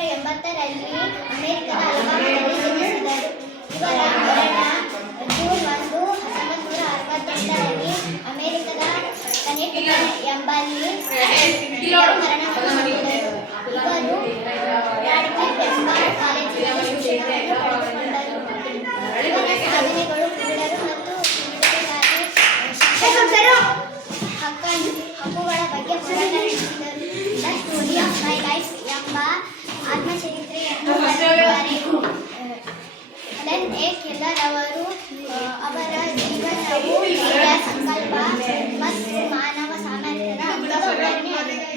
1880ರಲ್ಲಿ ಅಮೆರಿಕದ ಅಲಬಾಮಾದಲ್ಲಿ ಜನಿಸಿದರು. ಇವರ ಮರಣ ಜೂನ್ 1, 1968ರಲ್ಲಿ ಅಮೆರಿಕದ ಕನೆಟಿಕಟ್ ಎಂಬಲ್ಲಿ ಮರಣವನ್ನು ಹೊಂದಿದರು. ಇವರು ರಾಡ್ಕ್ಲಿಫ್ ಎಂಬ ಕಾಲೇಜಿನಲ್ಲಿ ಶಿಕ್ಷಣವನ್ನು ಪಡೆದುಕೊಂಡರು. ಇವರ ಸಾಧನೆಗಳು ಕ್ರೀಡರು ಮತ್ತು ವಿವಿಧತೆಗಾಗಿ ಹಕ್ಕುಗಳ ಬಗ್ಗೆ ಹೋರಾಟ ನಡೆಸಿದರು. The story of my life ಎಂಬ ಆತ್ಮಚರಿತ್ರೆಯನ್ನು ಬರೆದಿದ್ದಾರೆ. ಹೆಲೆನ್ ಎ ಕೆಲ್ಲರ್ ಅವರು ಅವರ ಜೀವನವು ಧೈರ್ಯ, ಸಂಕಲ್ಪ ಮತ್ತು ಮಾನವ ಸಾಮರ್ಥ್ಯದ ಅದ್ಭುತ ಉದಾಹರಣೆಯಾಗಿದೆ.